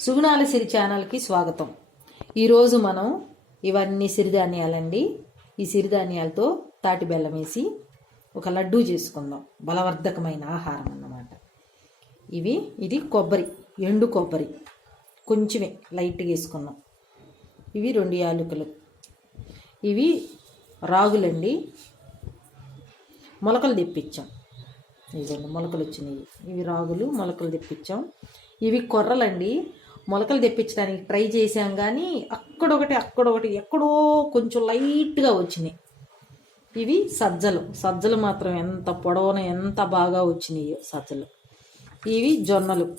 సుగుణాల సిరి ఛానల్కి స్వాగతం. ఈరోజు మనం ఇవన్నీ సిరిధాన్యాలండి ఈ సిరిధాన్యాలతో తాటి బెల్లం వేసి ఒక లడ్డూ చేసుకుందాం. బలవర్ధకమైన ఆహారం అన్నమాట. ఇవి ఇది కొబ్బరి ఎండు కొబ్బరి. కొంచెమే లైట్గా వేసుకున్నాం ఇవి రెండు యాలకులు. ఇవి రాగులండి. మొలకలు తెప్పించాం. ఇదండి మొలకలు వచ్చినాయి. ఇవి రాగులు మొలకలు తెప్పించాం. ఇవి కొర్రలండి. మొలకలు తెప్పించడానికి ట్రై చేశాం కానీ అక్కడొకటి అక్కడొకటి ఎక్కడో కొంచెం లైట్గా వచ్చినాయి. ఇవి సజ్జలు. సజ్జలు మాత్రం ఎంత పొడవున ఎంత బాగా వచ్చినాయి సజ్జలు. ఇవి జొన్నలు.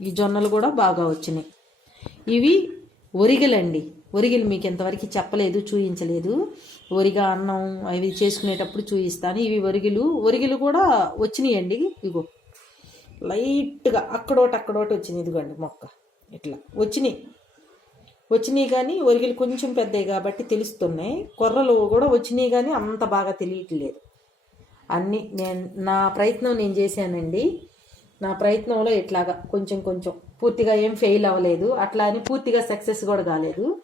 ఈ జొన్నలు కూడా బాగా వచ్చినాయి. ఇవి ఒరిగలండి. ఒరిగలు మీకు ఇంతవరకు చెప్పలేదు చూయించలేదు. ఒరిగా అన్నం అవి చేసుకునేటప్పుడు చూయిస్తాను. ఇవి ఒరిగిలు ఒరిగిలు కూడా వచ్చినాయండి. ఇగో. లైట్గా అక్కడోటి అక్కడోటి వచ్చింది ఇదిగోండి మొక్క. ఇట్లా. వచ్చినాయి. వచ్చినాయి కానీ ఒరిగిలు కొంచెం పెద్దవి కాబట్టి తెలుస్తున్నాయి. కొర్రలు కూడా వచ్చినాయి కానీ అంత బాగా తెలియట్లేదు. అన్నీ నేను నా ప్రయత్నం నేను చేశానండి. నా ప్రయత్నంలో ఇట్లాగా కొంచెం కొంచెం. పూర్తిగా ఏం ఫెయిల్ అవ్వలేదు. అట్లా అని పూర్తిగా సక్సెస్ కూడా కాలేదు.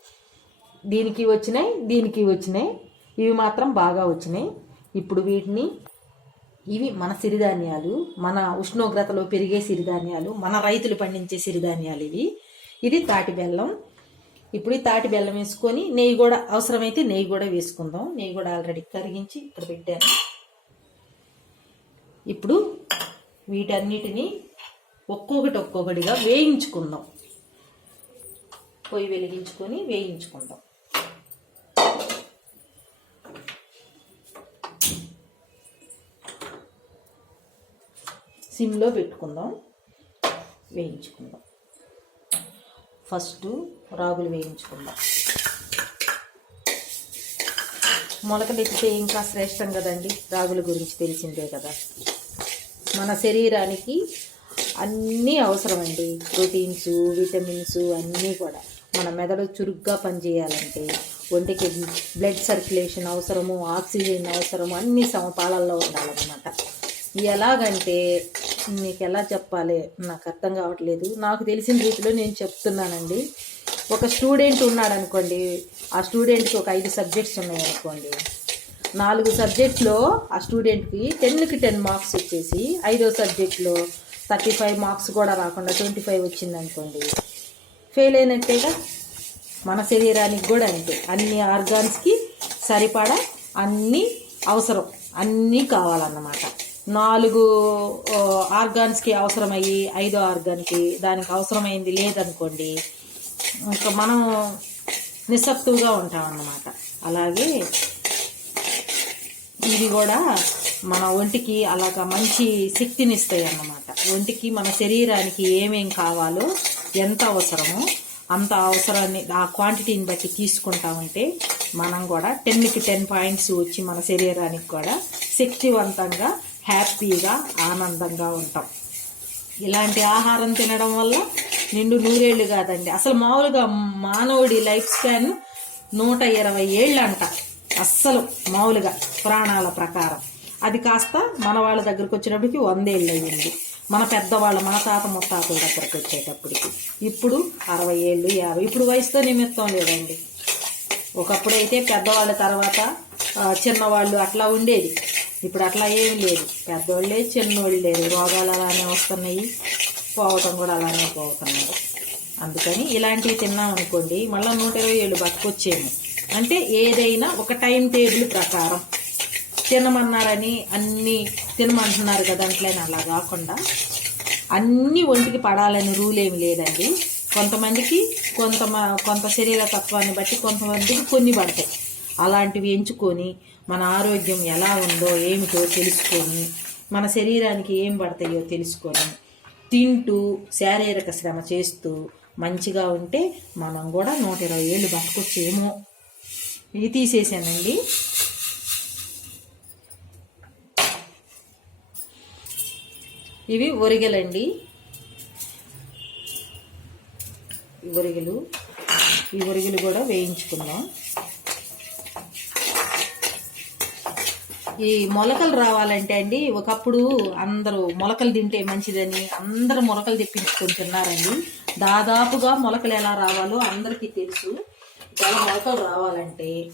దీనికి వచ్చినాయి దీనికి వచ్చినాయి. ఇవి మాత్రం బాగా వచ్చినాయి. ఇప్పుడు వీటిని ఇవి మన సిరిధాన్యాలు మన ఉష్ణోగ్రతలో పెరిగే సిరిధాన్యాలు మన రైతులు పండించే సిరిధాన్యాలు ఇవి. ఇది తాటి బెల్లం. ఇప్పుడు ఈ తాటి బెల్లం వేసుకొని నెయ్యి కూడా అవసరమైతే నెయ్యి కూడా వేసుకుందాం. నెయ్యి కూడా ఆల్రెడీ కరిగించి ఇక్కడ పెట్టాను. ఇప్పుడు వీటన్నిటిని ఒక్కొక్కటి ఒక్కొక్కటిగా వేయించుకుందాం. పొయ్యి వెలిగించుకొని వేయించుకుందాం. సిమ్లో పెట్టుకుందాం. వేయించుకుందాం. ఫస్ట్ రాగులు వేయించుకుందాం. మొలకలెత్తితే ఇంకా శ్రేష్టం కదండి రాగుల గురించి తెలిసిందే కదా. మన శరీరానికి అన్నీ అవసరమండి ప్రోటీన్స్ విటమిన్స్ అన్నీ కూడా. మన మెదడు చురుగ్గా పనిచేయాలంటే ఒంటికి బ్లడ్ సర్క్యులేషన్ అవసరము ఆక్సిజన్ అవసరము అన్ని సమపాలల్లో ఉండాలన్నమాట. ఎలాగంటే మీకు ఎలా చెప్పాలి? నాకు అర్థం కావట్లేదు. నాకు తెలిసిన రీతిలో నేను చెప్తున్నానండి. ఒక స్టూడెంట్ ఉన్నాడు అనుకోండి ఆ స్టూడెంట్కి ఒక ఐదు సబ్జెక్ట్స్ ఉన్నాయి అనుకోండి నాలుగు సబ్జెక్ట్లో ఆ స్టూడెంట్కి టెన్కి టెన్ మార్క్స్ వచ్చేసి ఐదో సబ్జెక్ట్లో థర్టీ ఫైవ్ మార్క్స్ కూడా రాకుండా ట్వంటీ ఫైవ్ వచ్చింది అనుకోండి ఫెయిల్ అయినట్టేగా మన శరీరానికి కూడా అంతే. అన్ని ఆర్గాన్స్కి సరిపడా అన్నీ అవసరం. అన్నీ కావాలన్నమాట. నాలుగు ఆర్గాన్స్కి అవసరమయ్యి ఐదో ఆర్గాన్కి దానికి అవసరమైంది లేదనుకోండి ఇంకా మనం నిస్సత్తువుగా ఉంటాం అన్నమాట అలాగే ఇవి కూడా మన ఒంటికి అలాగా మంచి శక్తిని ఇస్తాయి అన్నమాట ఒంటికి మన శరీరానికి ఏమేం కావాలో ఎంత అవసరమో అంత అవసరాన్ని ఆ క్వాంటిటీని బట్టి తీసుకుంటా ఉంటే మనం కూడా టెన్కి టెన్ పాయింట్స్ వచ్చి మన శరీరానికి కూడా శక్తివంతంగా హ్యాపీగా ఆనందంగా ఉంటాం. ఇలాంటి ఆహారం తినడం వల్ల నిండు నూరేళ్ళు కాదండి. అసలు మామూలుగా మానవుడి లైఫ్ స్పాన్ నూట ఇరవై ఏళ్ళు అంట అస్సలు మామూలుగా పురాణాల ప్రకారం. అది కాస్త మన వాళ్ళ దగ్గరికి వచ్చినప్పటికి వందేళ్ళు అయ్యింది. మన పెద్దవాళ్ళ మన తాత ముత్తాతల దగ్గరికి వచ్చేటప్పటికి. ఇప్పుడు అరవై ఏళ్ళు యాభై. ఇప్పుడు వయసుతో నిమిత్తం లేదండి. ఒకప్పుడైతే పెద్దవాళ్ళ తర్వాత చిన్నవాళ్ళు అట్లా ఉండేది. ఇప్పుడు అట్లా ఏం లేదు. పెద్దోళ్ళే చిన్నోళ్ళు. లేదు రోగాలు అలానే వస్తున్నాయి. పోవటం కూడా అలానే పోతున్నారు. అందుకని ఇలాంటివి తిన్నాం అనుకోండి మళ్ళీ నూట ఇరవై ఏళ్ళు బతకొచ్చేమో. అంటే ఏదైనా ఒక టైం టేబుల్ ప్రకారం. తినమన్నారని అన్నీ తినమంటున్నారు కదా అట్లనే అలా కాకుండా అన్నీ ఒంటికి పడాలని రూల్ ఏమి లేదండి. కొంతమందికి కొంత కొంత శరీర తత్వాన్ని బట్టి కొంతమందికి కొన్ని పడతాయి. అలాంటివి ఎంచుకొని మన ఆరోగ్యం ఎలా ఉందో ఏమిటో తెలుసుకొని మన శరీరానికి ఏం పడతాయో తెలుసుకొని తింటూ శారీరక శ్రమ చేస్తూ మంచిగా ఉంటే మనం కూడా నూట ఇరవై ఏళ్ళు బతకొచ్చేమో. ఇది తీసేసానండి. ఇవి ఒరిగలండి. ఈ ఒరిగలు. ఈ ఒరిగలు కూడా వేయించుకుందాం. ఈ మొలకలు రావాలంటే అండి ఒకప్పుడు అందరూ మొలకలు తింటే మంచిదని అందరూ మొలకలు తెప్పించుకొని తిన్నారండి. దాదాపుగా మొలకలు ఎలా రావాలో అందరికీ తెలుసు. చాలా మొలకలు రావాలంటే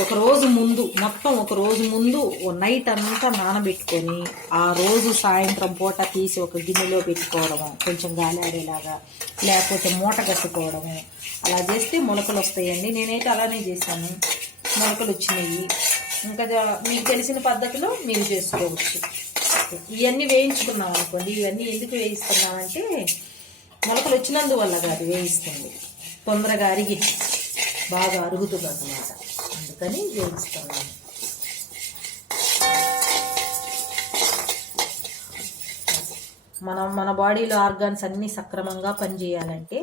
ఒక రోజు ముందు మొత్తం ఒక రోజు ముందు ఓ నైట్ అంతా నానబెట్టుకొని ఆ రోజు సాయంత్రం పూట తీసి ఒక గిన్నెలో పెట్టుకోవడము కొంచెం గాలి ఆడేలాగా లేకపోతే మూట కట్టుకోవడము. అలా చేస్తే మొలకలు వస్తాయండి. నేనైతే అలానే చేశాను. మొలకలు వచ్చినాయి. ఇంకా మీకు తెలిసిన పద్ధతిలో మీరు చేసుకోవచ్చు. ఇవన్నీ వేయించుకున్నాం అనుకోండి ఇవన్నీ ఎందుకు వేయిస్తున్నామంటే మొలకలు వచ్చినందువల్ల కాదు వేయిస్తుంది. తొందరగా అరిగి బాగా అరుగుతుంది అన్నమాట. అందుకని వేయిస్తున్నాను మనం మన బాడీలో ఆర్గాన్స్ అన్నీ సక్రమంగా పనిచేయాలంటే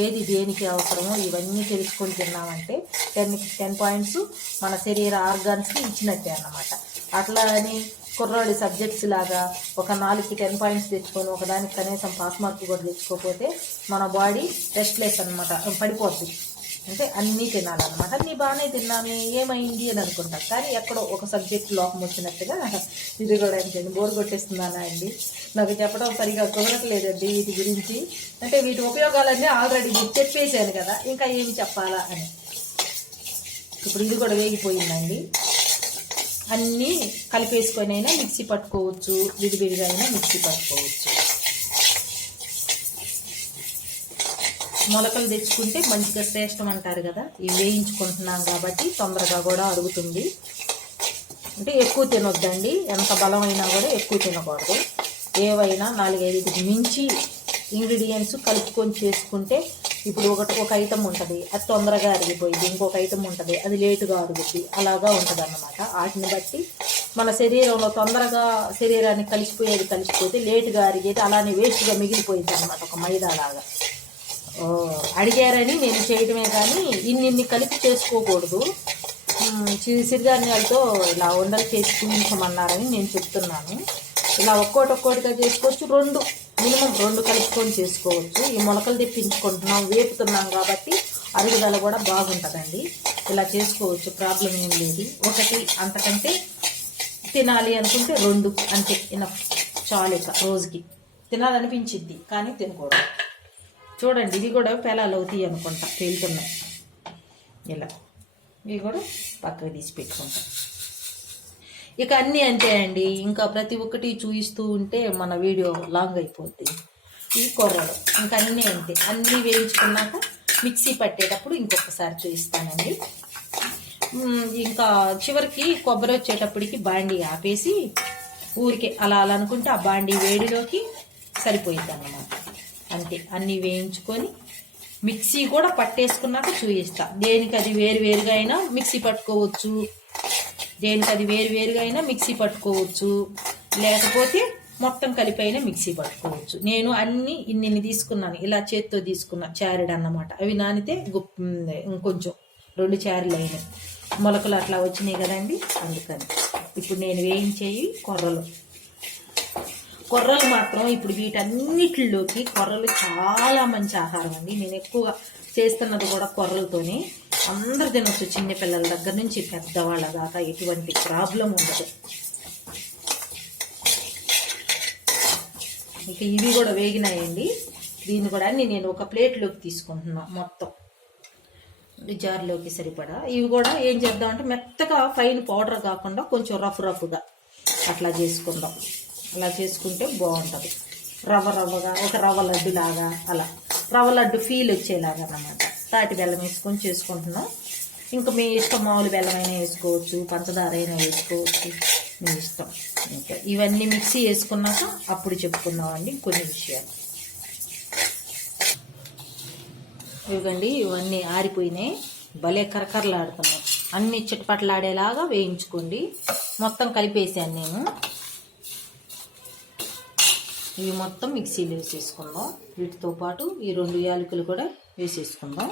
ఏది దేనికి అవసరమో ఇవన్నీ తెలుసుకొని తిన్నామంటే టెన్ టెన్ పాయింట్స్ మన శరీర ఆర్గాన్స్కి ఇచ్చినట్టే అన్నమాట అట్లా అని కుర్రాడి సబ్జెక్ట్స్ లాగా ఒక నాలుగుకి టెన్ పాయింట్స్ తెచ్చుకొని ఒకదానికి కనీసం పాస్ మార్క్ కూడా తెచ్చుకోకపోతే మన బాడీ రెస్ట్లెస్ అనమాట పడిపోతుంది అంటే అన్నీ తినాలన్నమాట. అన్నీ బాగానే తిన్నాను ఏమైంది అని అనుకుంటాం. కానీ ఎక్కడో ఒక సబ్జెక్ట్ లోపం వచ్చినట్టుగా ఇది కూడా ఏంటండి బోర్ కొట్టేస్తున్నానా అండి? నాకు చెప్పడం సరిగా కుదరట్లేదండి వీటి గురించి. అంటే వీటి ఉపయోగాలన్నీ ఆల్రెడీ చెప్పేశాను కదా ఇంకా ఏమి చెప్పాలా అని. ఇప్పుడు ఇది కూడా వేగిపోయిందండి. అన్నీ కలిపేసుకొని అయినా మిక్సీ పట్టుకోవచ్చు. విడివిడిగా అయినా మిక్సీ పట్టుకోవచ్చు. మొలకలు తెచ్చుకుంటే మంచిగా శ్రేష్టం అంటారు కదా. ఇవి వేయించుకుంటున్నాం కాబట్టి తొందరగా కూడా అరుగుతుంది అంటే ఎక్కువ తినొద్దండి. ఎంత బలమైనా కూడా ఎక్కువ తినకూడదు. ఏవైనా నాలుగైదు మించి ఇంగ్రీడియంట్స్ కలుపుకొని చేసుకుంటే ఇప్పుడు ఒకటి ఒక ఐటమ్ ఉంటుంది అది తొందరగా అరిగిపోయింది ఇంకొక ఐటమ్ ఉంటుంది అది లేటుగా అరుగుద్ది అలాగా ఉంటుంది అన్నమాట వాటిని బట్టి మన శరీరంలో తొందరగా శరీరానికి కలిసిపోయేది కలిసిపోతే లేటుగా అరిగేది అలానే వేస్ట్గా మిగిలిపోయింది అనమాట ఒక మైదా లాగా. అడిగారని నేను చేయడమే కానీ ఇన్ని ఇన్ని కలిపి చేసుకోకూడదు. సిరిధాన్యాలతో ఇలా ఉండలు చేసి చూపించమన్నారని నేను చెప్తున్నాను. ఇలా ఒక్కోటి ఒక్కోటిగా చేసుకోవచ్చు రెండు మినిమం రెండు కలుపుకొని చేసుకోవచ్చు. ఈ మొలకలు తెప్పించుకుంటున్నాం వేపుతున్నాం కాబట్టి అరుగుదల కూడా బాగుంటుందండి. ఇలా చేసుకోవచ్చు ప్రాబ్లం ఏం లేదు. ఒకటి అంతకంటే తినాలి అనుకుంటే రెండు అంతే ఇనఫ్ చాలు ఇక రోజుకి. తినాలనిపించిద్ది కానీ తినకూడదు. చూడండి ఇది కూడా పేలాలు అవుతాయి అనుకుంటా పేలుతున్నాయి ఇలా ఇవి కూడా పక్కకు తీసి పెట్టుకుంటాం. ఇక అన్నీ అంతే అండి ఇంకా ప్రతి ఒక్కటి చూపిస్తూ ఉంటే మన వీడియో లాంగ్ అయిపోద్ది. ఈ కొర్రలు ఇంకా అన్నీ అంతే అన్నీ వేయించుకున్నాక మిక్సీ పట్టేటప్పుడు ఇంకొకసారి చూపిస్తానండి ఇంకా చివరికి కొబ్బరి వచ్చేటప్పటికి బాండీ ఆపేసి ఊరికే అలా అలా అనుకుంటే ఆ బాండీ వేడిలోకి సరిపోయింది అన్నమాట అంతే అన్నీ వేయించుకొని మిక్సీ కూడా పట్టేసుకున్నాక చూపిస్తా దేనికి అది వేరు వేరుగా అయినా మిక్సీ పట్టుకోవచ్చు దేనికి అది వేరు వేరుగా అయినా మిక్సీ పట్టుకోవచ్చు. లేకపోతే మొత్తం కలిపి అయినా మిక్సీ పట్టుకోవచ్చు. నేను అన్ని ఇన్ని తీసుకున్నాను. ఇలా చేత్తో తీసుకున్నా చారెడ్ అన్నమాట. అవి నానితే గుప్ ఇంకొంచెం రెండు చారీలు అయినాయి. మొలకలు అట్లా వచ్చినాయి కదండి? అందుకని. ఇప్పుడు నేను వేయించేవి కొర్రలు. కొర్రలు మాత్రం ఇప్పుడు వీటన్నిటిలోకి కొర్రలు చాలా మంచి ఆహారం అండి. నేను ఎక్కువ చేస్తున్నది కూడా కొర్రలతోనే. అందరు తినొచ్చు చిన్నపిల్లల దగ్గర నుంచి పెద్దవాళ్ళ దాకా ఎటువంటి ప్రాబ్లం ఉండదు. ఇక ఇవి కూడా వేగినాయండి. దీన్ని కూడా అన్ని నేను ఒక ప్లేట్లోకి తీసుకుంటున్నా మొత్తం. జార్లోకి సరిపడా. ఇవి కూడా ఏం చేద్దాం అంటే మెత్తగా ఫైన్ పౌడర్ కాకుండా కొంచెం రఫ్ రఫ్గా అట్లా చేసుకుందాం. అలా చేసుకుంటే బాగుంటుంది. రవ్వ రవ్వగా ఒక రవ్వ లడ్డు లాగా అలా. రవ్వ లడ్డు ఫీల్ వచ్చేలాగా అన్నమాట. తాటి బెల్లం వేసుకొని చేసుకుంటున్నాం. ఇంకా మీ ఇష్టం మామూలు బెల్లం అయినా వేసుకోవచ్చు పంచదార అయినా వేసుకోవచ్చు మీ ఇష్టం. ఇంకా ఇవన్నీ మిక్సీ వేసుకున్నాక అప్పుడు చెప్పుకుందామండి కొన్ని విషయాలు. ఇవ్వండి ఇవన్నీ ఆరిపోయినాయి. భలే కరకరలాడుతున్నాయి. అన్ని చిటపటలాడేలాగా వేయించుకోండి. మొత్తం కలిపేసాను నేను. ఇవి మొత్తం మిక్సీలో వేసేసుకుందాం. వీటితో పాటు ఈ రెండు యాలకులు కూడా వేసేసుకుందాం.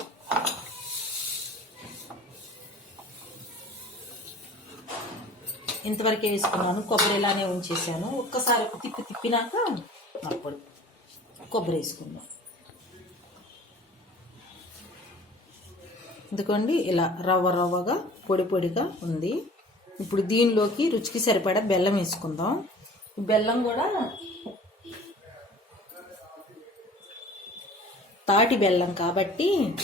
ఇంతవరకే వేసుకున్నాను. కొబ్బరి ఇలానే ఉంచేసాను. ఒక్కసారి ఒక తిప్పి తిప్పినాక అప్పుడు కొబ్బరి వేసుకుందాం. ఎందుకండి? ఇలా రవ్వ రవ్వగా పొడి పొడిగా ఉంది. ఇప్పుడు దీనిలోకి రుచికి సరిపడా బెల్లం వేసుకుందాం. బెల్లం కూడా తాటి బెల్లం కాబట్టి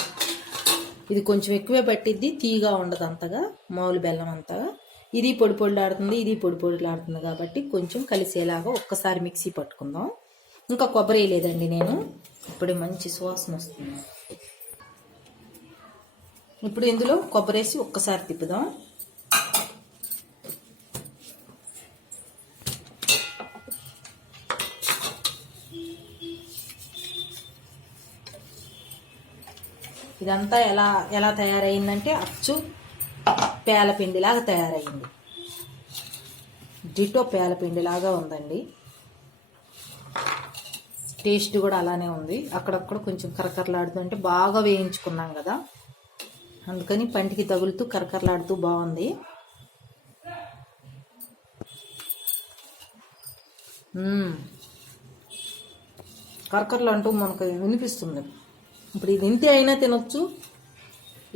ఇది కొంచెం ఎక్కువే పట్టిద్ది. తీగా ఉండదు అంతగా. మామూలు బెల్లం అంతగా. ఇది పొడి పొడిలాడుతుంది ఇది పొడి పొడిలాడుతుంది కాబట్టి కొంచెం కలిసేలాగా ఒక్కసారి మిక్సీ పట్టుకుందాం. ఇంకా కొబ్బరి లేదండి నేను. ఇప్పుడు మంచి సువాసన వస్తుంది. ఇప్పుడు ఇందులో కొబ్బరి వేసి ఒక్కసారి తిప్పుదాం. ఇదంతా ఎలా ఎలా తయారైందంటే అచ్చు పేలపిండిలాగా తయారైంది డిటో పేలపిండిలాగా ఉందండి. టేస్ట్ కూడా అలానే ఉంది. అక్కడక్కడ కొంచెం కరకరలాడుతుంటే బాగా వేయించుకున్నాం కదా. అందుకని పంటికి తగులుతూ కరకరలాడుతూ బాగుంది. కరకరలు అంటూ మనకు వినిపిస్తుంది. ఇప్పుడు ఇది ఇంతే అయినా తినొచ్చు.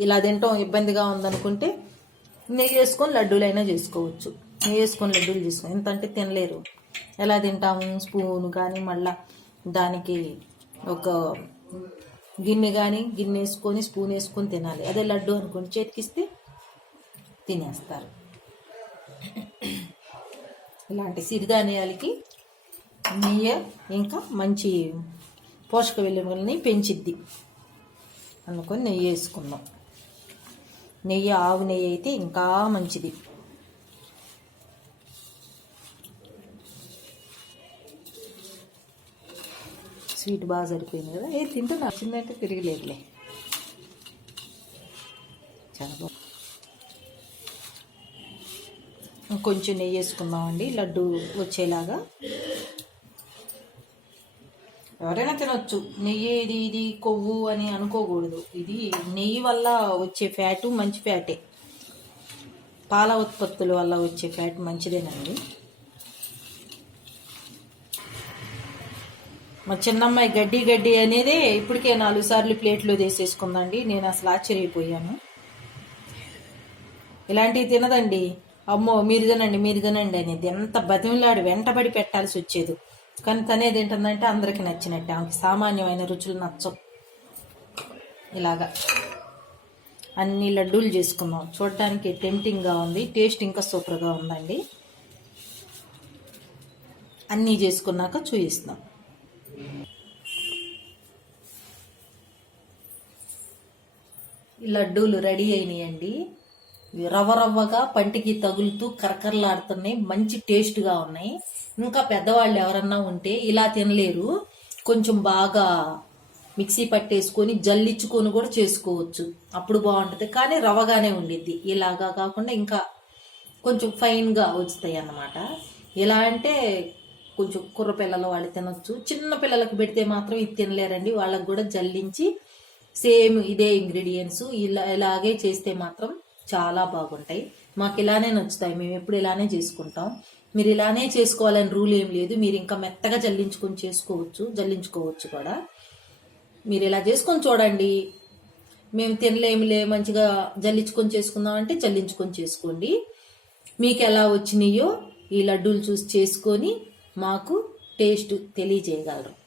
ఇలా తినటం ఇబ్బందిగా ఉందనుకుంటే నెయ్యి వేసుకొని లడ్డూలైనా చేసుకోవచ్చు. నెయ్యి వేసుకొని లడ్డూలు చేసుకో ఎంత అంటే తినలేరు. ఎలా తింటాము? స్పూన్ కానీ మళ్ళా దానికి ఒక గిన్నె కానీ గిన్నె వేసుకొని స్పూన్ వేసుకొని తినాలి. అదే లడ్డు అనుకోండి చేతికిస్తే తినేస్తారు. ఇలాంటి సిరిధాన్యాలకి నెయ్యి ఇంకా మంచి పోషక విలువలని పెంచిద్ది. అనుకొని నెయ్యి వేసుకుందాం నెయ్యి ఆవు నెయ్యి అయితే ఇంకా మంచిది. స్వీట్ బాగా సరిపోయింది కదా? ఏ తింటే నచ్చిందంటే తిరిగిలేదులే. చాలా బాగుంది. కొంచెం నెయ్యి వేసుకుందామండి. లడ్డు వచ్చేలాగా. ఎవరైనా తినొచ్చు. నెయ్యి ఇది ఇది కొవ్వు అని అనుకోకూడదు. ఇది నెయ్యి వల్ల వచ్చే ఫ్యాటు మంచి ఫ్యాటే. పాల ఉత్పత్తుల వల్ల వచ్చే ఫ్యాట్ మంచిదేనండి. మా చిన్నమ్మాయి గడ్డి గడ్డి అనేది ఇప్పటికే నాలుగు సార్లు ప్లేట్లో తీసేసుకుందండి. నేను అసలు ఆశ్చర్యపోయాను. ఇలాంటివి తినదండి. అమ్మో మీరు తినండి మీరు తినండి అనేది ఎంత బతిమిలాడు వెంటబడి పెట్టాల్సి వచ్చేది. కానీ తనేది ఏంటందంటే అందరికీ నచ్చినట్టే. ఆమెకి సామాన్యమైన రుచులు నచ్చవు. ఇలాగా. అన్ని లడ్డూలు చేసుకున్నాం. చూడటానికి టెంప్టింగ్గా ఉంది. టేస్ట్ ఇంకా సూపర్గా ఉందండి. అన్నీ చేసుకున్నాక చూపిస్తాం ఈ లడ్డూలు రెడీ అయినాయండి. ఇవి రవ్వ రవ్వగా పంటికి తగులుతూ కరకరలాడుతున్నాయి. మంచి టేస్ట్గా ఉన్నాయి. ఇంకా పెద్దవాళ్ళు ఎవరన్నా ఉంటే ఇలా తినలేరు. కొంచెం బాగా మిక్సీ పట్టేసుకొని జల్లించుకొని కూడా చేసుకోవచ్చు. అప్పుడు బాగుంటుంది. కానీ రవ్వగానే ఉండిద్ది. ఇలాగా కాకుండా ఇంకా కొంచెం ఫైన్గా వచ్చుతాయి అన్నమాట. ఎలా అంటే కొంచెం కుర్ర పిల్లలు వాళ్ళు తినొచ్చు. చిన్న పిల్లలకు పెడితే మాత్రం ఇది తినలేరండి. వాళ్ళకు కూడా జల్లించి సేమ్ ఇదే ఇంగ్రీడియంట్స్ ఇలా ఇలాగే చేస్తే మాత్రం చాలా బాగుంటాయి. మాకు ఇలానే నచ్చుతాయి. మేము ఎప్పుడు ఇలానే చేసుకుంటాం. మీరు ఇలానే చేసుకోవాలని రూల్ ఏం లేదు. మీరు ఇంకా మెత్తగా జల్లించుకొని చేసుకోవచ్చు. జల్లించుకోవచ్చు కూడా. మీరు ఇలా చేసుకొని చూడండి. మేము తినలేములే మంచిగా జల్లించుకొని చేసుకుందాం అంటే జల్లించుకొని చేసుకోండి. మీకు ఎలా వచ్చినాయో ఈ లడ్డూలు చూసి చేసుకొని మాకు టేస్ట్ తెలియజేయగలరు.